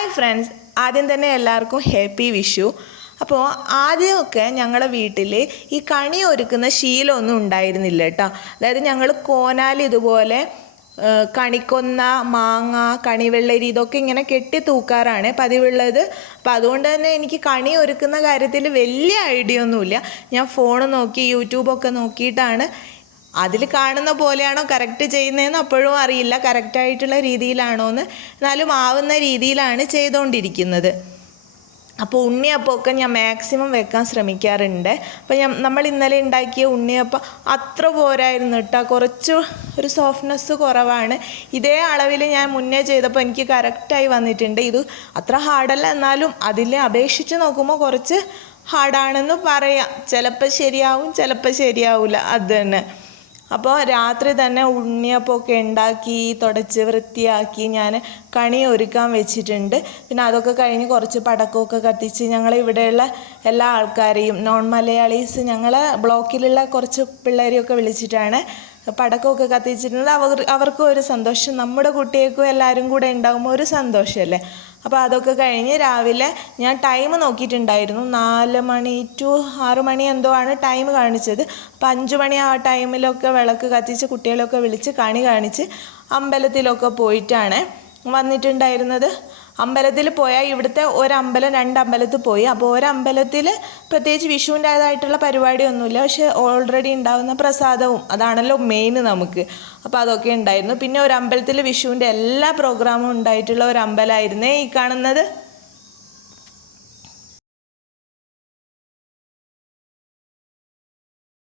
Hi friends, ആദ്യം തന്നെ എല്ലാവർക്കും ഹാപ്പി വിഷു. അപ്പോൾ ആദ്യമൊക്കെ ഞങ്ങളുടെ വീട്ടിൽ ഈ കണി ഒരുക്കുന്ന ശീലമൊന്നും ഉണ്ടായിരുന്നില്ല കേട്ടോ. അതായത് ഞങ്ങൾ കോനാലി ഇതുപോലെ കണിക്കൊന്ന, മാങ്ങ, കണിവെള്ളരി ഇതൊക്കെ ഇങ്ങനെ കെട്ടി തൂക്കാറാണ് പതിവുള്ളത്. അപ്പോൾ അതുകൊണ്ട് തന്നെ എനിക്ക് കണി ഒരുക്കുന്ന കാര്യത്തിൽ വലിയ ഐഡിയ ഒന്നുമില്ല. ഞാൻ ഫോൺ നോക്കി യൂട്യൂബൊക്കെ നോക്കിയിട്ടാണ്. അതിൽ കാണുന്ന പോലെയാണോ കറക്റ്റ് ചെയ്യുന്നതെന്ന് അപ്പോഴും അറിയില്ല, കറക്റ്റായിട്ടുള്ള രീതിയിലാണോ എന്ന്. എന്നാലും ആവുന്ന രീതിയിലാണ് ചെയ്തുകൊണ്ടിരിക്കുന്നത്. അപ്പോൾ ഉണ്ണിയപ്പമൊക്കെ ഞാൻ മാക്സിമം വെക്കാൻ ശ്രമിക്കാറുണ്ട്. അപ്പോൾ നമ്മൾ ഇന്നലെ ഉണ്ടാക്കിയ ഉണ്ണിയപ്പം അത്ര പോരായിരുന്നു കേട്ടോ, കുറച്ച് ഒരു സോഫ്റ്റ്നെസ് കുറവാണ്. ഇതേ അളവിൽ ഞാൻ മുന്നേ ചെയ്തപ്പോൾ എനിക്ക് കറക്റ്റായി വന്നിട്ടുണ്ട്. ഇത് അത്ര ഹാർഡല്ല, എന്നാലും അതിൽ അപേക്ഷിച്ച് നോക്കുമ്പോൾ കുറച്ച് ഹാർഡാണെന്ന് പറയാം. ചിലപ്പോൾ ശരിയാവും, ചിലപ്പോൾ ശരിയാവില്ല, അത് തന്നെ. അപ്പോൾ രാത്രി തന്നെ ഉണ്ണിയപ്പമൊക്കെ ഉണ്ടാക്കി തുടച്ച് വൃത്തിയാക്കി ഞാൻ കണി ഒരുക്കാൻ വെച്ചിട്ടുണ്ട്. പിന്നെ അതൊക്കെ കഴിഞ്ഞ് കുറച്ച് പടക്കമൊക്കെ കത്തിച്ച് ഞങ്ങളിവിടെയുള്ള എല്ലാ ആൾക്കാരെയും, നോൺ മലയാളീസ്, ഞങ്ങളെ ബ്ലോക്കിലുള്ള കുറച്ച് പിള്ളേരെയൊക്കെ വിളിച്ചിട്ടാണ് പടക്കമൊക്കെ കത്തിച്ചിട്ടുണ്ട്. അവർക്കും ഒരു സന്തോഷം, നമ്മുടെ കുട്ടികൾക്കും എല്ലാവരും കൂടെ ഉണ്ടാകുമ്പോൾ ഒരു സന്തോഷമല്ലേ. അപ്പോൾ അതൊക്കെ കഴിഞ്ഞ് രാവിലെ ഞാൻ ടൈം നോക്കിയിട്ടുണ്ടായിരുന്നു. 4 മണി ടു 6 മണി എന്തോ ആണ് ടൈം കാണിച്ചത്. അപ്പോൾ 5 മണി ആ ടൈമിലൊക്കെ വിളക്ക് കത്തിച്ച് കുട്ടികളൊക്കെ വിളിച്ച് കണി കാണിച്ച് അമ്പലത്തിലൊക്കെ പോയിട്ടാണ് വന്നിട്ടുണ്ടായിരുന്നത്. അമ്പലത്തിൽ പോയാൽ ഇവിടുത്തെ ഒരമ്പലം 2 അമ്പലത്തിൽ പോയി. അപ്പോൾ ഒരമ്പലത്തിൽ പ്രത്യേകിച്ച് വിഷുവിൻ്റേതായിട്ടുള്ള പരിപാടിയൊന്നുമില്ല, പക്ഷേ ഓൾറെഡി ഉണ്ടാകുന്ന പ്രസാദവും അതാണല്ലോ മെയിൻ നമുക്ക്. അപ്പോൾ അതൊക്കെ ഉണ്ടായിരുന്നു. പിന്നെ ഒരു അമ്പലത്തിൽ വിഷുവിൻ്റെ എല്ലാ പ്രോഗ്രാമും ഉണ്ടായിട്ടുള്ള ഒരു അമ്പലമായിരുന്നേ ഈ കാണുന്നത്.